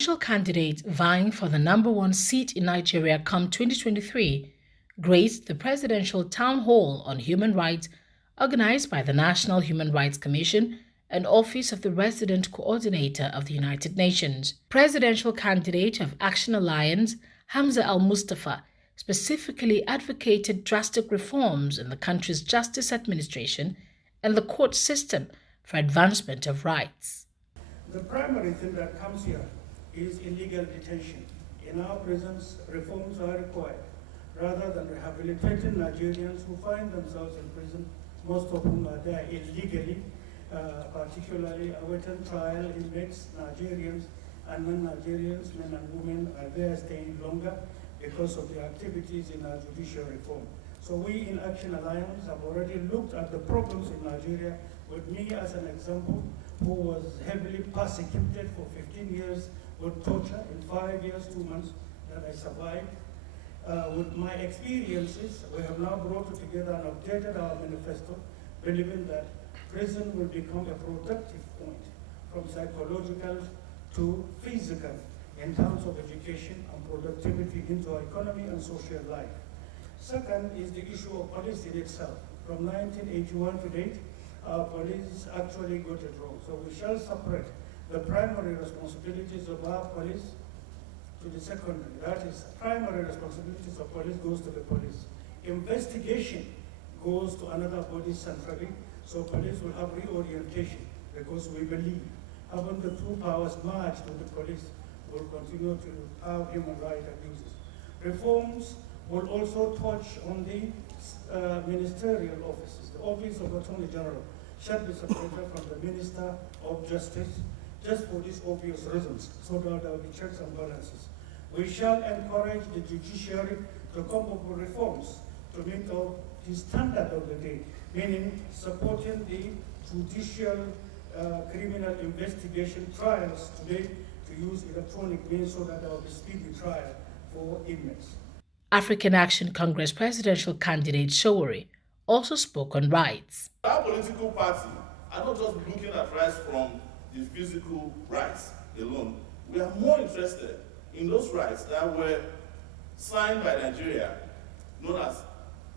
Presidential candidate vying for the number one seat in Nigeria come 2023 graced the Presidential Townhall on Human Rights organized by the National Human Rights Commission and Office of the Resident Coordinator of the United Nations. Presidential candidate of Action Alliance, Hamza al-Mustafa, specifically advocated drastic reforms in the country's justice administration and the court system for advancement of rights. The primary thing that comes here is illegal detention. In our prisons, reforms are required. Rather than rehabilitating Nigerians who find themselves in prison, most of whom are there illegally, particularly awaiting trial inmates, Nigerians and non-Nigerians, men and women are there staying longer because of the activities in our judicial reform. So we in Action Alliance have already looked at the problems in Nigeria, with me as an example, who was heavily persecuted for 15 years with torture in 5 years, 2 months that I survived. With my experiences, we have now brought together and updated our manifesto, believing that prison will become a productive point from psychological to physical in terms of education and productivity into our economy and social life. Second is the issue of police in itself. From 1981 to date, our police actually got it wrong. So we shall separate the primary responsibilities of our police to the secondary. That is, primary responsibilities of police goes to the police. Investigation goes to another body centrally, so police will have reorientation, because we believe having the two powers merged with the police will continue to have human rights abuses. Reforms will also touch on the ministerial offices. The Office of Attorney General shall be separated from the Minister of Justice, just for these obvious reasons, so that there will be checks and balances. We shall encourage the judiciary to come up with reforms to meet the standard of the day, meaning supporting the judicial criminal investigation trials today to use electronic means so that there will be speedy trial for inmates. African Action Congress presidential candidate Showore also spoke on rights. Our political party are not just looking at rights from the physical rights alone. We are more interested in those rights that were signed by Nigeria, known as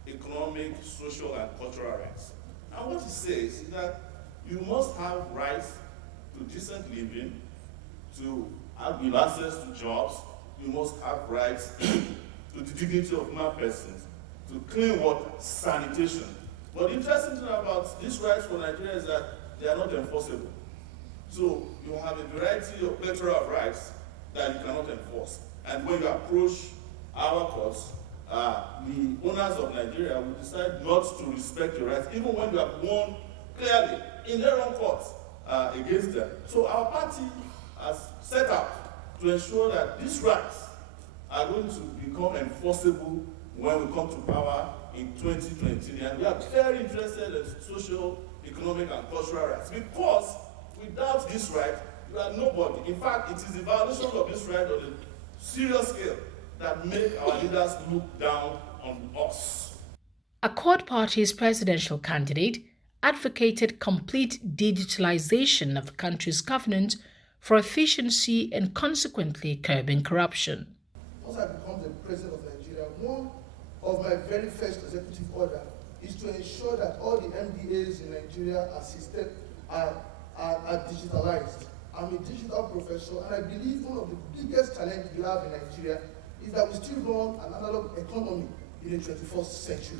economic, social, and cultural rights. And what it says is that you must have rights to decent living, to have access to jobs, you must have rights to the dignity of human persons, to clean water, sanitation. But the interesting thing about these rights for Nigeria is that they are not enforceable. So you have a variety of plethora of rights that you cannot enforce. And when you approach our courts, the owners of Nigeria will decide not to respect your rights, even when you have won clearly in their own courts against them. So our party has set out to ensure that these rights are going to become enforceable when we come to power in 2020. And we are very interested in social, economic, and cultural rights, because without this right, you are nobody. In fact, it is the violation of this right on a serious scale that make our leaders look down on us. Accord Party's presidential candidate advocated complete digitalization of the country's governance for efficiency and consequently curbing corruption. Once I become the president of Nigeria, one of my very first executive order is to ensure that all the MDAs in Nigeria are digitalized. I'm a digital professor, and I believe one of the biggest challenges we have in Nigeria is that we still run an analog economy in the 21st century.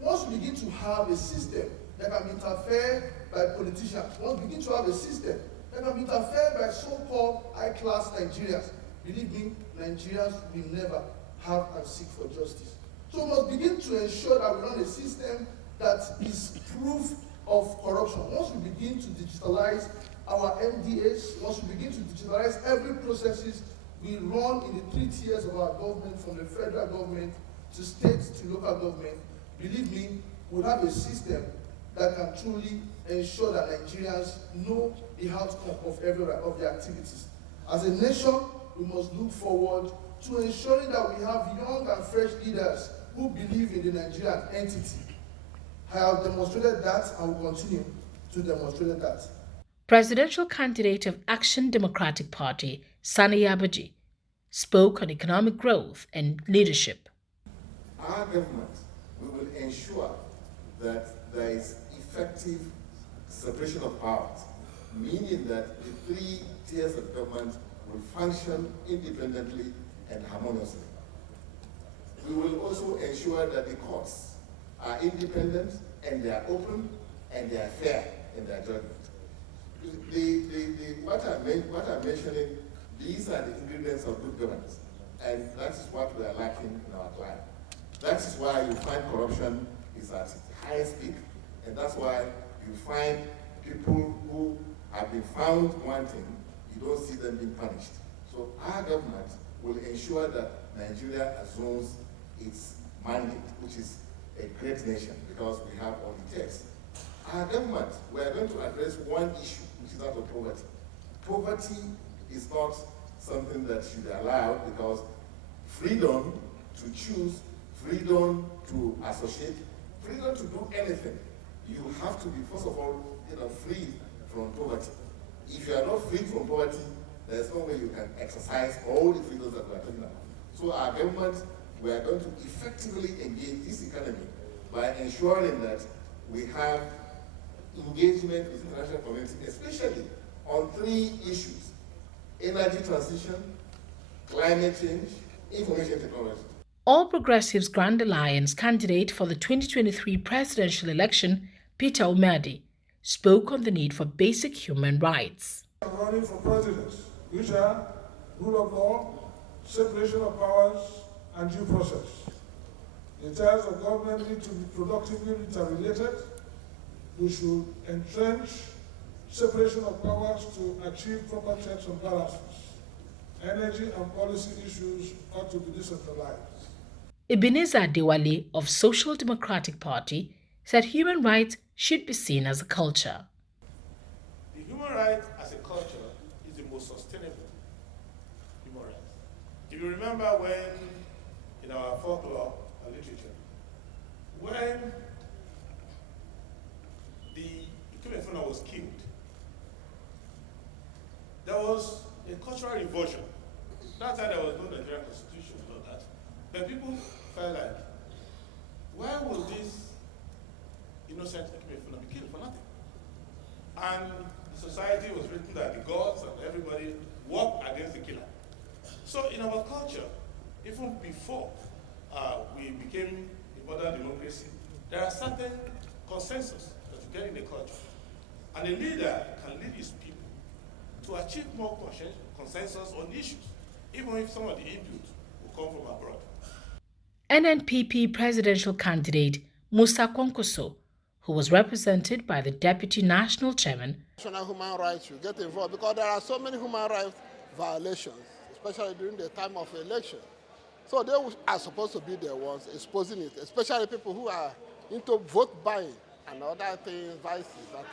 Once we begin to have a system that can be interfered by politicians, once we begin to have a system that can be interfered by so-called high-class Nigerians, believe me, Nigerians will never have and seek for justice. So we must begin to ensure that we run a system that is proof of corruption. Once we begin to digitalize our MDAs, once we begin to digitalize every processes we run in the 3 tiers of our government, from the federal government to state to local government, believe me, we'll have a system that can truly ensure that Nigerians know the outcome of every of their activities. As a nation, we must look forward to ensuring that we have young and fresh leaders who believe in the Nigerian entity. I have demonstrated that and will continue to demonstrate that. Presidential candidate of Action Democratic Party, Sani Abaji, spoke on economic growth and leadership. Our government, we will ensure that there is effective separation of powers, meaning that the three tiers of government will function independently and harmoniously. We will also ensure that the courts are independent and they are open and they are fair in their judgment. What I'm mentioning, these are the ingredients of good governance, and that is what we are lacking in our climate. That is why you find corruption is at its highest peak, and that's why you find people who have been found wanting, you don't see them being punished. So our government will ensure that Nigeria assumes its mandate, which is a great nation, because we have all it takes. Our government, we are going to address one issue, which is that of poverty. Poverty is not something that should be allowed, because freedom to choose, freedom to associate, freedom to do anything, you have to be, first of all, free from poverty. If you are not free from poverty, there's no way you can exercise all the freedoms that we are talking about. So our government, we are going to effectively engage this economy by ensuring that we have engagement with the international community, especially on three issues: energy transition, climate change, information technology. All Progressives Grand Alliance candidate for the 2023 presidential election, Peter Umadi, spoke on the need for basic human rights. I'm running for president, which are rule of law, separation of powers, and due process. The ties of government need to be productively interrelated. We should entrench separation of powers to achieve proper checks and balances. Energy and policy issues ought to be decentralized. Ebenezer Adewale of Social Democratic Party said human rights should be seen as a culture. The human right as a culture is the most sustainable human rights. If you remember when, in our folklore and literature, when the Ikemefuna was killed, there was a cultural revulsion. That time there was no Nigerian constitution and all that. But people felt like, why would this innocent Ikemefuna be killed for nothing? And the society was written that the gods and everybody worked against the killer. So in our culture, even before we became a modern democracy, there are certain consensus that you get in the culture. And a leader can lead his people to achieve more consensus on issues, even if some of the input will come from abroad. NNPP presidential candidate Musa Kwankwaso, who was represented by the Deputy National Chairman, National human rights should get involved, because there are so many human rights violations, especially during the time of election. So they are supposed to be the ones exposing it, especially people who are into vote buying and other things, vices that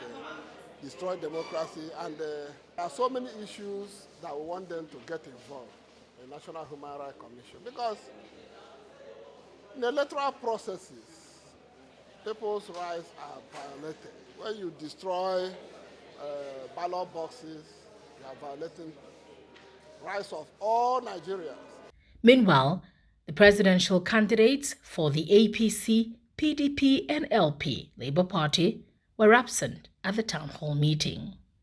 destroy democracy. And there are so many issues that we want them to get involved in the National Human Rights Commission, because in electoral processes, people's rights are violated. When you destroy ballot boxes, you are violating rights of all Nigerians. Meanwhile, the presidential candidates for the APC, PDP and LP Labour Party were absent at the town hall meeting.